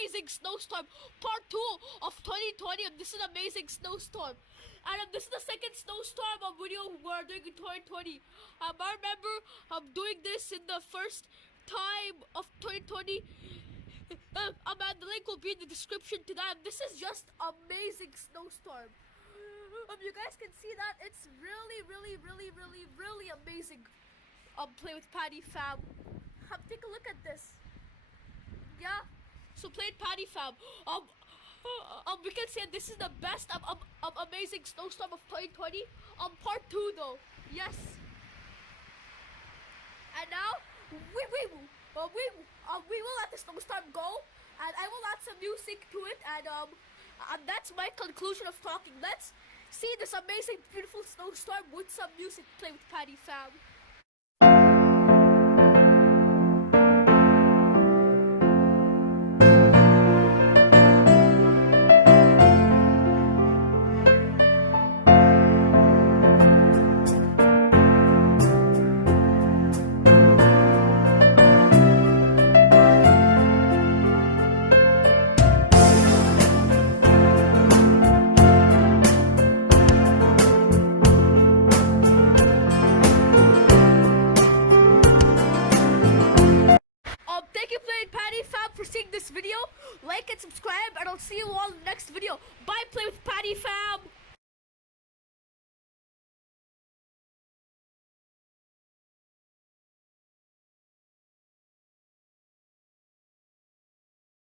amazing snowstorm, part 2 of 2020. And this is amazing snowstorm, and this is the second snowstorm video we're doing in 2020. I remember doing this in the first time of 2020. And the link will be in the description to that. This is just amazing snowstorm. You guys can see that it's really amazing. Play with Paddy fam. Take a look at this. Yeah. So play with Paddy fam. We can say this is the best amazing snowstorm of 2020. Part 2 though. Yes. And now we will let the snowstorm go, and I will add some music to it, and that's my conclusion of talking. Let's see this amazing, beautiful snowstorm with some music. Play with Paddy fam.